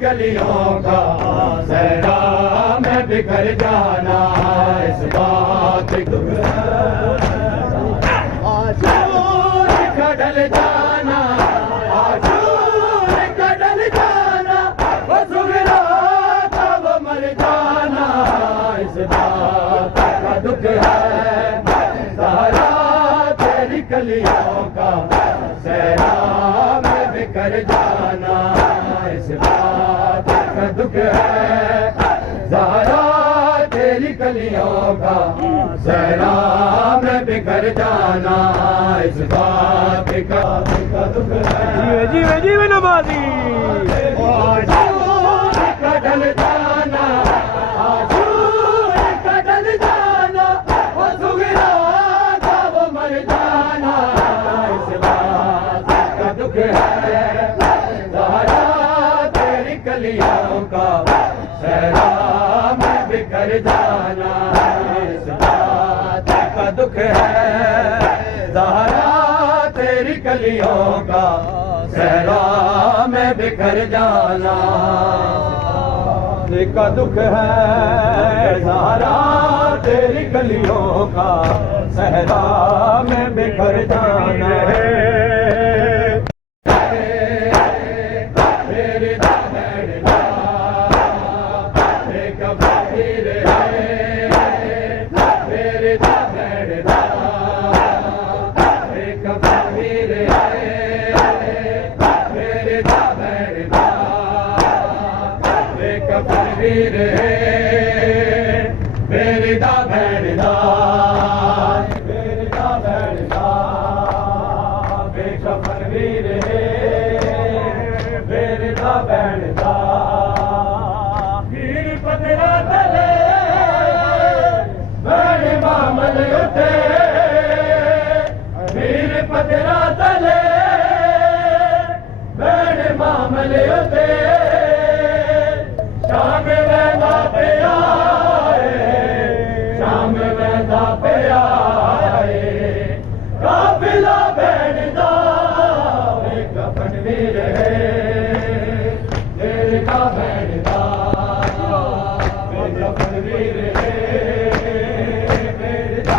कलियों का सहरा में बिखर जाना इस बात दुख आशूर का ढल जाना आशूर का ढल जाना वो सुगरा का वो मर जाना इस बात का दुख है सहरा तेरी कलियों का सहरा में बिखर जाना इस बात का दुख है ज़हरा तेरी कलियों का सहरा में बिखर जाना इस बात का दुख है जीवे जीवे नमाजी आशूर का ढल जाना आशूर का ढल जाना वो सुगरा का वो मर जाना इस बात का दुख है ज़हरा तेरी कलियों का सहरा में बिखर जाना इस बात का दुख है ज़हरा तेरी कलियों का सहरा में बिखर जाना का दुख है ज़हरा तेरी कलियों का सहरा में बिखर जाना है बेरदा भैरदा बेरदा भैरदा बेखबर वीर बेरदा भैरदा वीर पतरा तले बड़े मामल उठे वीर पतरा तले बड़े मामल उठे शाम वैदा पे आए शाम वैदा पे आए काफिला बैठदा वे कफन वीर है तेरे का बैठदा वे कफन वीर है मेरे का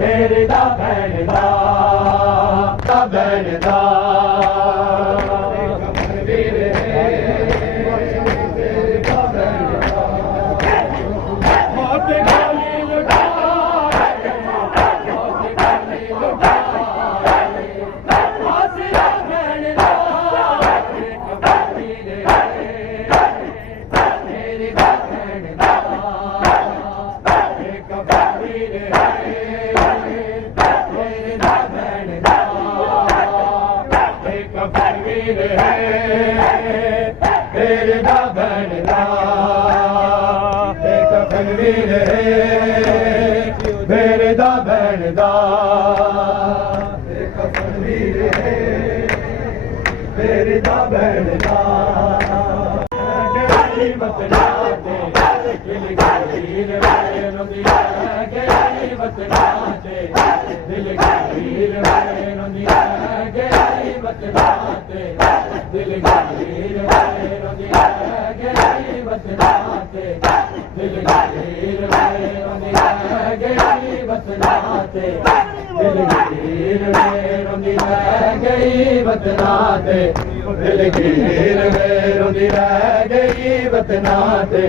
बेरदा भैरदा भैरदा वीर है बेरदा भैरदा मौत गाली लुटा मौत गाली लुटा आसिया भैरदा वीर है बेरदा भैरदा एक वीर है बेरदा भैरदा एक फनवीर है बेरदा भैरदा एक फनवीर है बेरदा भैरदा मत नाते दिल गरीर वाले नदिया गई मत नाते दिल गरीर वाले नदिया गई मत नाते दिल गरीर वाले नदिया गई मत नाते दिल गरीर वाले नदिया गई मत नाते दिल गरीर वाले नदिया गई मत नाते दिल गिर वे रोंदी रह गई वतना ते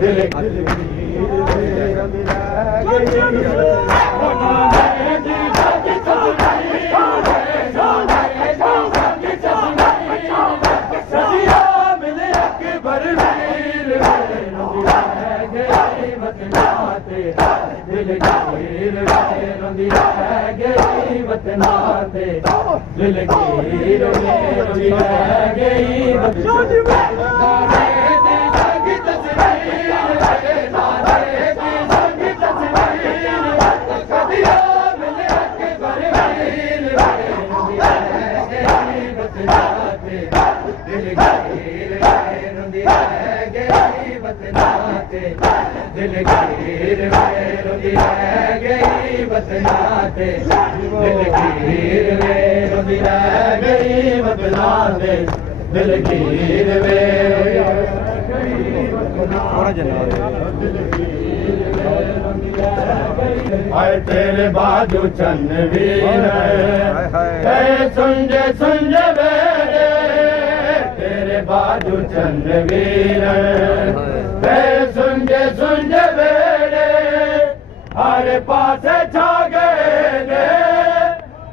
दिल गिर वे रोंदी रह गई सदिया मिले अकबर वीर वतना ते दिल गिर वे रोंदी रह गई वतना ते दिल गिर वे रोंदी रह गई वतना दिल गिर वे रोंदी रह गई वतना ते दिल गिर वे रोंदी रह गई वतना ते दिल गिर वे आए तेरे बाजू चन्न वीर सुंज सुंज बेड़े तेरे बाजू चन्न वीर सुंज सुंज बेड़े हर पासे छा गए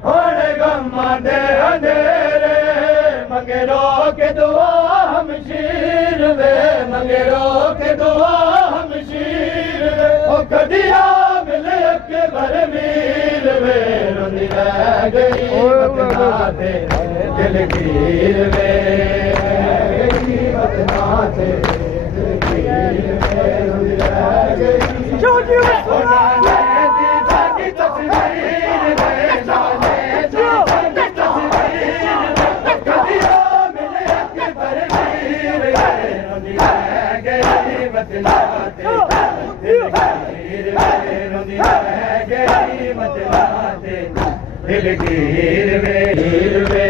हुण गम्मा दे अंधेरे मंगेरो के दुआ हम शीर वे मंगेरो के दुआ हम शीर वे ओ कदिया मिले अकबर वीर वे रोंदी रह गई वतना ते दिल गिर वे वतना ते दिल गिर वे रोंदी रह गई दिल गिर वे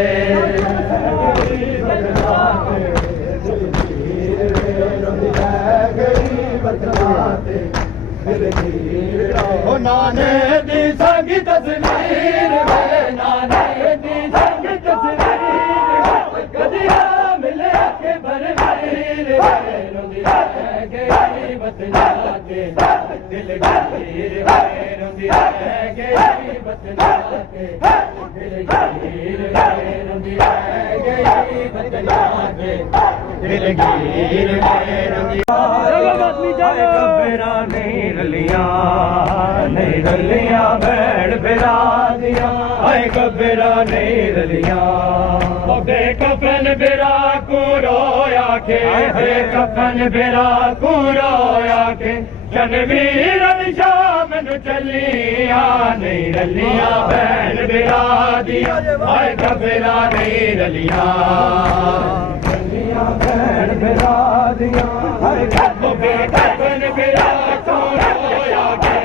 नाने दी संगी तस्वीर नाने दी संगी तस्वीर कदिया मिले के बरवीर रोंदी रह गई वतना ते दिल गिर वे रोंदी रह गई वतना ते दिल गिर वे रोंदी रह गई वतना ते दिल गिर वे रोंदी कबरा नहीं रलिया बैठ बिरा दिया आए कबरा नहीं रलिया बे कफन बिरा को रोया के बे कफन बिरा को रोया के जनवीर शाम नु चलिया नहीं रलिया बैठ बिरा दिया आए कबरा नहीं रलिया बैठ बिरा दिया आए कफन बिरा को रोया के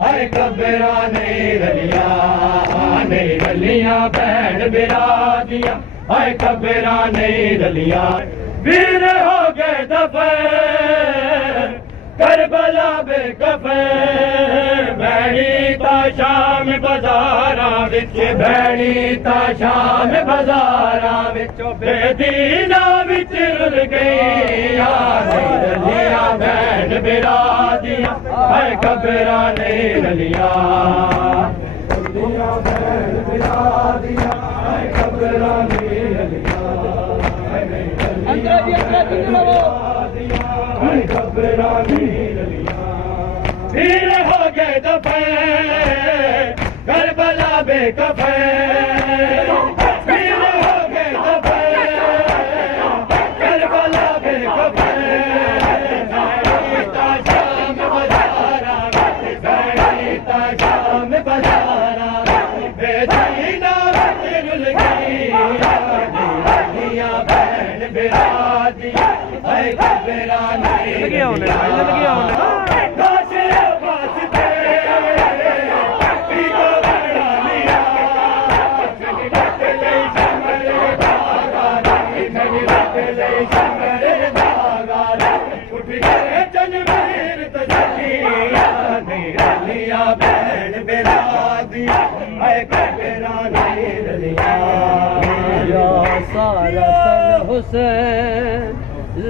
हर कबरा नहीं रलिया नहीं रलिया बैन बिरा दिया हर कबरा नहीं रलिया वीर हो गए दफे करबला बेकफे बैणी ता शाम बाजारा विच बैणी ता शाम बाजारा विच बेदीना विच रुल गईया नहीं रलिया बैन बिरा दिया हर कबरा नहीं रलिया बैन बिरा दिया हर कबरा नहीं रलिया हर कबरा नहीं रलिया वीर हो गए दफे करबला बेकफे वीर हो गए दफे करबला बेकफे शाम बजारा शाम बजारा बेदीना रुल गईया बैन बिरा दिया है कबरा नहीं उठ गए जनवीर तजलिया निरलिया बहन बिरादिया है कबीरा निरलिया या सारा तल हुसैन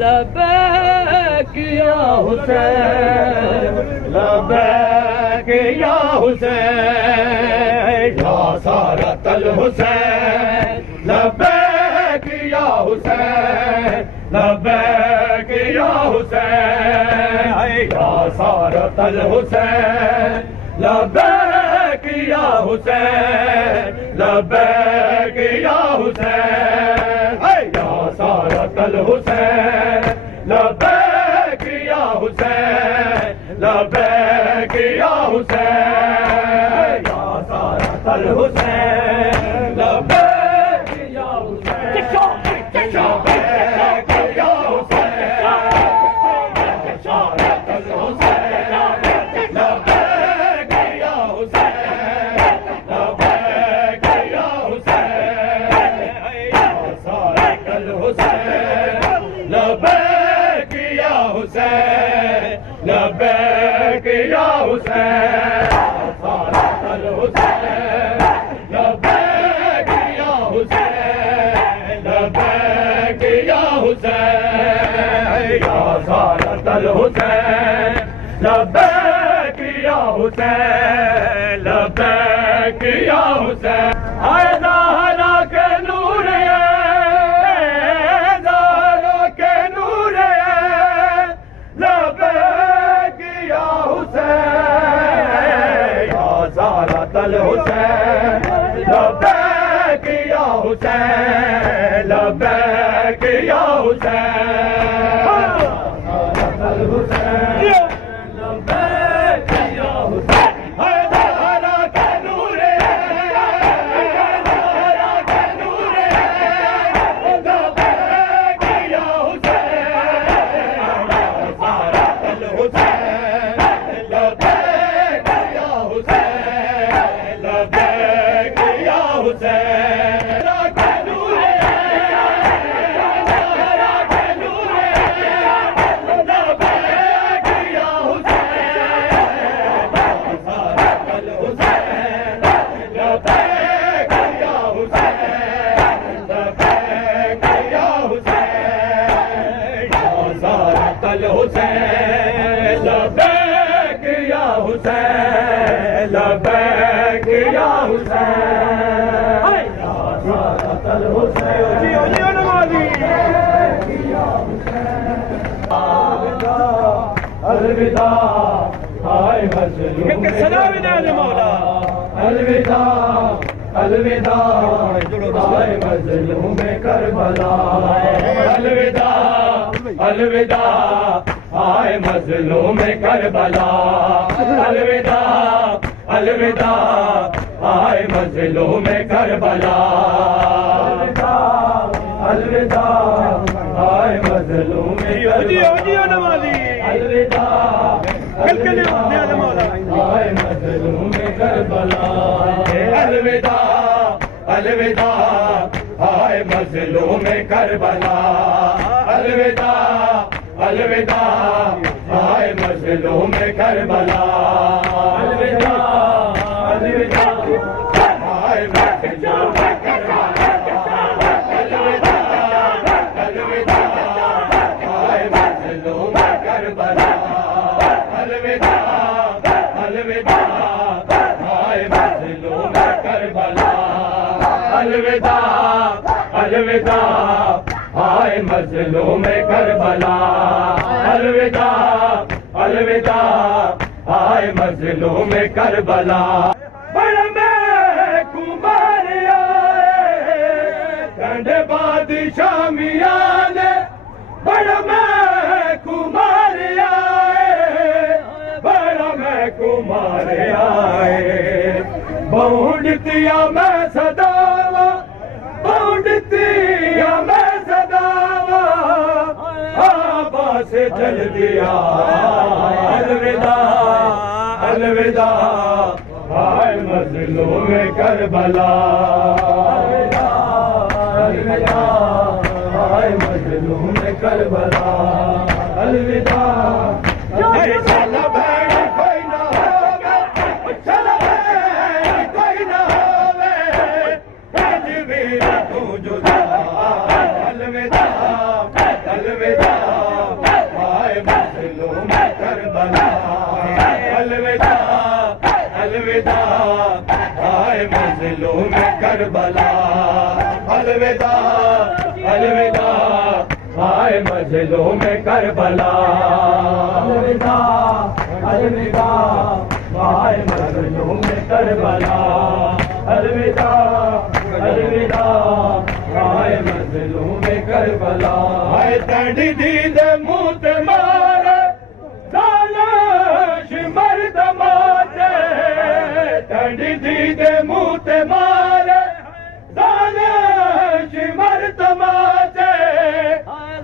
लबैक या हुसैन लबैक या हुसैन या सारा तल हुसैन लबैक या हुसैन लबैक या हुसैन या सारा तल हुसैन लबैक या हुसैन लबैक या हुसैन या सारा तल हुसैन लबैक या हुसैन लबैक या हुसैन या सारा तल हुसैन लबैक या हुसैन लबैक या हुसैन सारा तल हुसैन लबैक या हुसैन लबैक या हुसैन या सारा तल हुसैन लबैक या हुसैन लबैक या हुसैन सारा तल हुसैन लबैक या हुसैन लबैक या हुसैन या सारा तल हुसैन लबैक या हुसैन लबैक या हुसैन आए ज़हरा के नूर ज़हरा के नूर लबैक या हुसैन या सारा तल हुसैन लबैक या हुसैन लबैक या हुसैन सारा तल हुसैन लबैक या हुसैन है ज़हरा के नूर ज़हरा के नूर लबैक या हुसैन सारा तल हुसैन लबैक या हुसैन लबैक या हुसैन ज़हरा के नूर ज़हरा के नूर लबैक या हुसैन सारा तल हुसैन लबैक या हुसैन लबैक या हुसैन या सारा तल हुसैन लबैक या हुसैन लबैक या हुसैन या सारा तल हुसैन जियो जियो नमाजी अलविदा हाय मजलूम एक सदा विदा मौला अलविदा अलविदा हाय मजलूम करबला अलविदा अलविदा हाय मजलूम करबला अलविदा अलविदा हाय मजलूम करबला अलविदा हाय मजलूम जियो जियो नमाजी अलविदा कल कल नियाज़ मौला हाय मजलूम करबला अलविदा अलविदा हाय मजलूम करबला अलविदा अलविदा हाय मजलूम करबला अलविदा अलविदा हाय मजलूम करबला अलविदा अलविदा हाय मजलूम करबला अलविदा अलविदा हाय मजलूम करबला अलविदा अलविदा हाय मजलूम करबला अलविदा अलविदा हाय मजलूम करबला बड़ में कुमार आए कंड बादशाह मियां ने बड़ में कुमार आए बड़ में कुमार आए बहुंडतिया मैं सदावा बहुंडतिया मैं सदावा आबा से जल दिया अलविदा अलविदा हाय मजलूम करबला अलविदा अलविदा हाय मजलूम करबला अलविदा चल भैन कोई ना होवे चल भैन कोई ना होवे वीर तू जुदा अलविदा अलविदा आए मजलूम करबला अलविदा अलविदा आए मजलूम करबला अलविदा अलविदा आए मजलूम करबला अलविदा अलविदा आए मजलूम करबला अलविदा अलविदा आए मजलूम करबला आए तड़ी दीद मुँह ते मारे दानिश मर्द माते तड़ी दीद मुँह ते मारे दानिश मर्द माते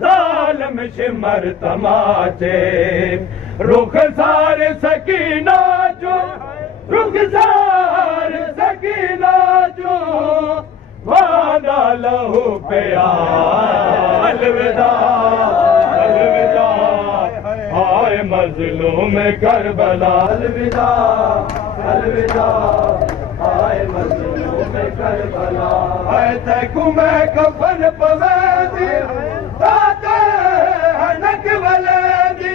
जालिम शिमर तमाचे रुख सार सकीना जो रुख सार सकीना जो वादा लहू पिया अलविदा अलविदा आए मजलूम करबला अलविदा अलविदा आए मजलूम करबला आए तैकू मैं कफन पवेदी ताते हनक वलेदी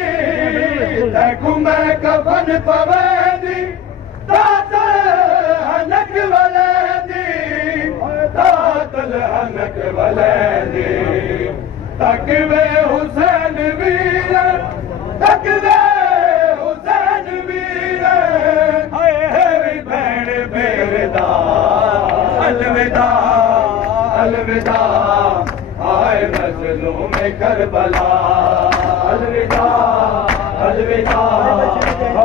तैकू मैं कफन पवेदी ताते हनक वलेदी तातल हनक वलेदी तकवे हुसैन वीर तकवे हुसैन वीर है भैन बेरदा अलविदा अलविदा आए मजलूम करबला अलविदा अलविदा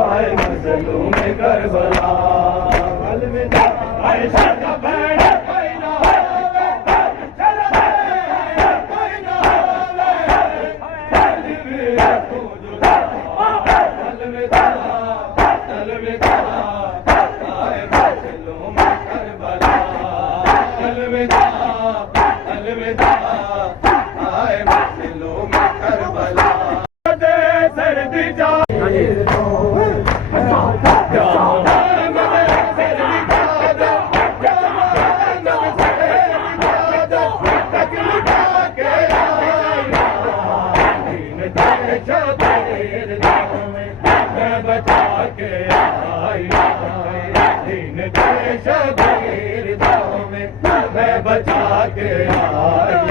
आए मजलूम करबला अलविदा आए सादा भैन कोई ना होवे चल भैन कोई ना होवे अलविदा तू जुदा अलविदा अलविदा आए मजलूम करबला अलविदा अलविदा आए मजलूम करबला दे सर्दी जा बचा के आया दीन के शबीर दाव में मैं बचा के आया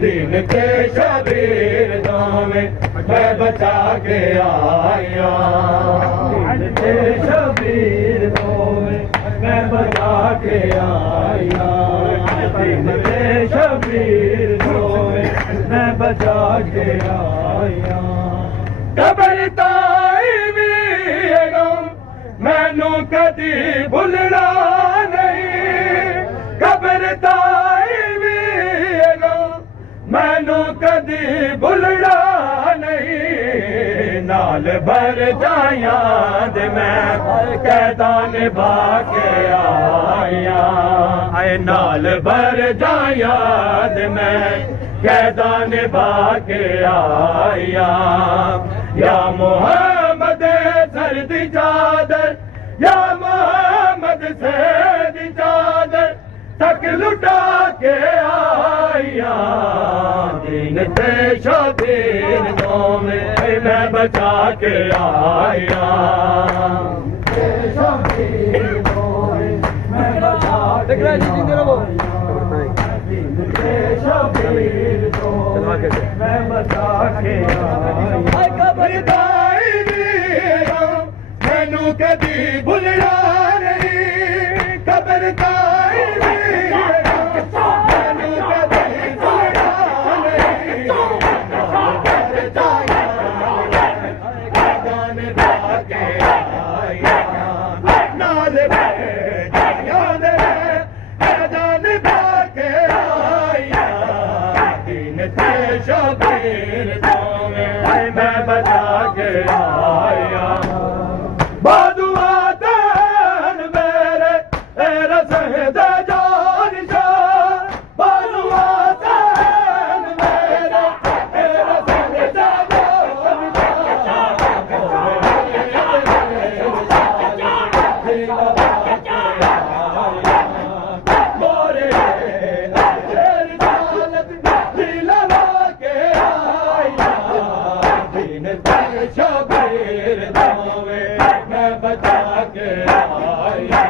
दीन के शबीर दाव में मैं बचा के आया दीन के शबीर दाव में मैं बचा के आया दीन के शबीर दाव में मैं बचा के आया कबर ताई भी मैनू कदी भुलना नहीं कबर ताई भी मैनू कदी भुलना नहीं नाल भर जाया दे मैं कैदा निभा के आया आए नाल भर जाया दे मैं कैदा निभा के आया या मोहम्मद सर्दी चादर या मोहम्मद सर्दी चादर तक लुटा के आया दीन ते शबीर में मैं बचा के आया शबीर मैं बचा के शबीर मैं बचा के आया मैनू कदी भुलना नहीं कबर ताई मैनू कदी भुलना नहीं के आया नाल के आया दीन ते शबीर में मैं दीन ते शबीर दोवे मैं बचा के आया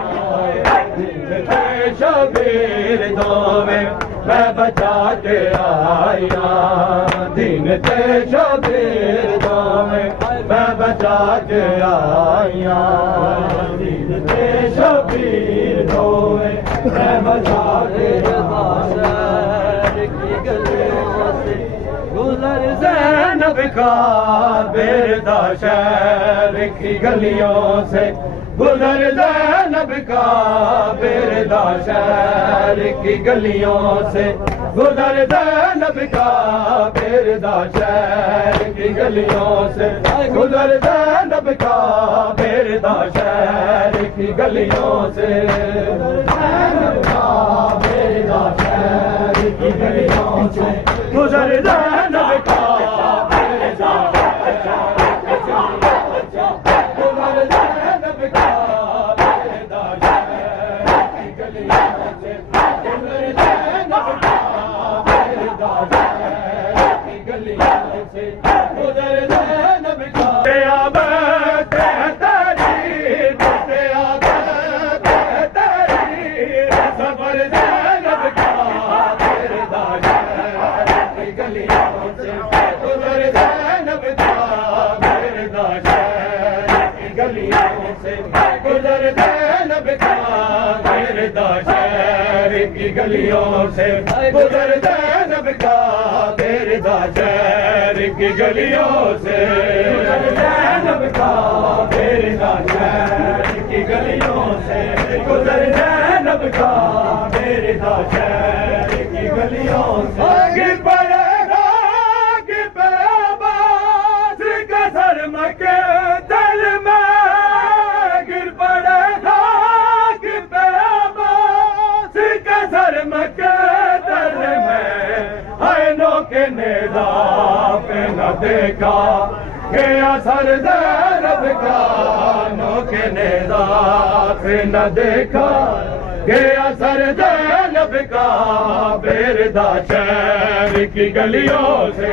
दीन ते शबीर दोवे मैं बचा के आया दीन ते शबीर दोवे मैं बचा के आया दीन ते शबीर दोवे मैं बचा के गुजर ज़ैनब का बेरदा शहर की गलियों से गुजर ज़ैनब का बेरदा शहर की गलियों से गुजर ज़ैनब का बेरदा शहर की गलियों से गुजर ज़ैनब का बेरदा शहर की गलियों से ज़ैनब का बेरदा शहर की गलियों से गुजर ज़ैनब का बेरदा गुजर ज़ैनब का बेरदा शहर की गलियों से गुजर ज़ैनब का बेरदा शहर की गलियों से गुजर ज़ैनब का सबर ज़ैनब का बेरदा शहर की गलियों से गुजर ज़ैनब का बेरदा शहर की गलियों से गुजर ज़ैनब का बेरदा शहर की गलियों से गुजर ज़ैनब का बेरदा शहर की गलियों से गुजर ज़ैनब का बेरदा शहर की गलियों से गुजर ज़ैनब का बेरदा शहर की गलियों से गिर पड़ेगा कि आवाज़ का सर मके दिल में गिर पड़ेगा कि आवाज़ का सर मके दिल में आइनों के नेज़ा पे न देखा गया सर ज़ैनब का नो के नेज़ा पे न देखा गया सर ज़ैनब का बेरदा शहर की गलियों से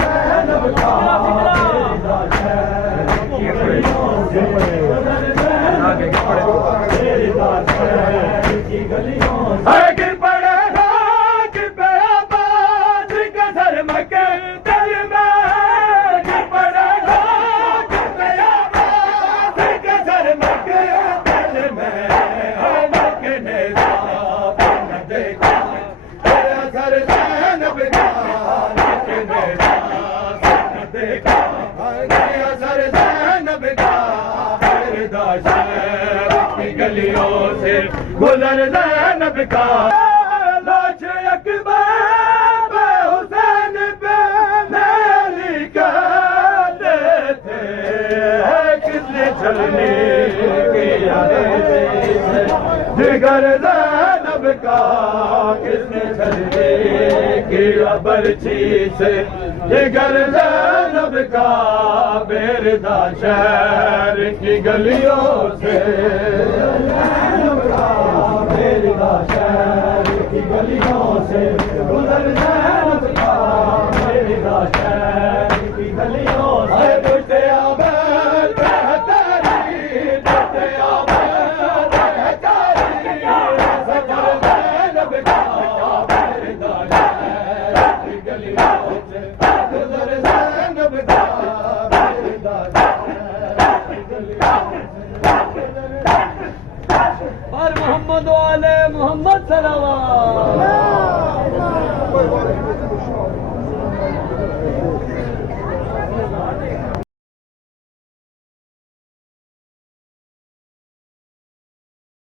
ज़ैनब का बेरदा शहर की गलियों से बेरदा शहर की गलियों से गिर पड़ेगा कि आवाज़ का सर मके दिल में गिर पड़ेगा कि आवाज़ का सर मके दिल में सर ज़ैनब का देखा सर ज़ैनब का बेरदा शहर की गलियों से गुजर ज़ैनब का लाश अकबर हुसैन पे नैली कहते थे किसने छलनी किया जिगर ज़ैनब का किसने छलनी किया बर्छी से जिगर ज़ैनब का बेरदा शहर की गलियों से ज़ैनब का बेरदा शहर की गलियों से गुजर ज़ैनब का बेरदा शहर की गलियों से बुझते आबाद बेहतरी बुझते आबाद बेहतरी सफर ज़ैनब का बेरदा शहर की गलियों से गुजर ज़ैनब का बेरदा शहर की गलियों से और मोहम्मद वाले मोहम्मद सल्लल्लाहु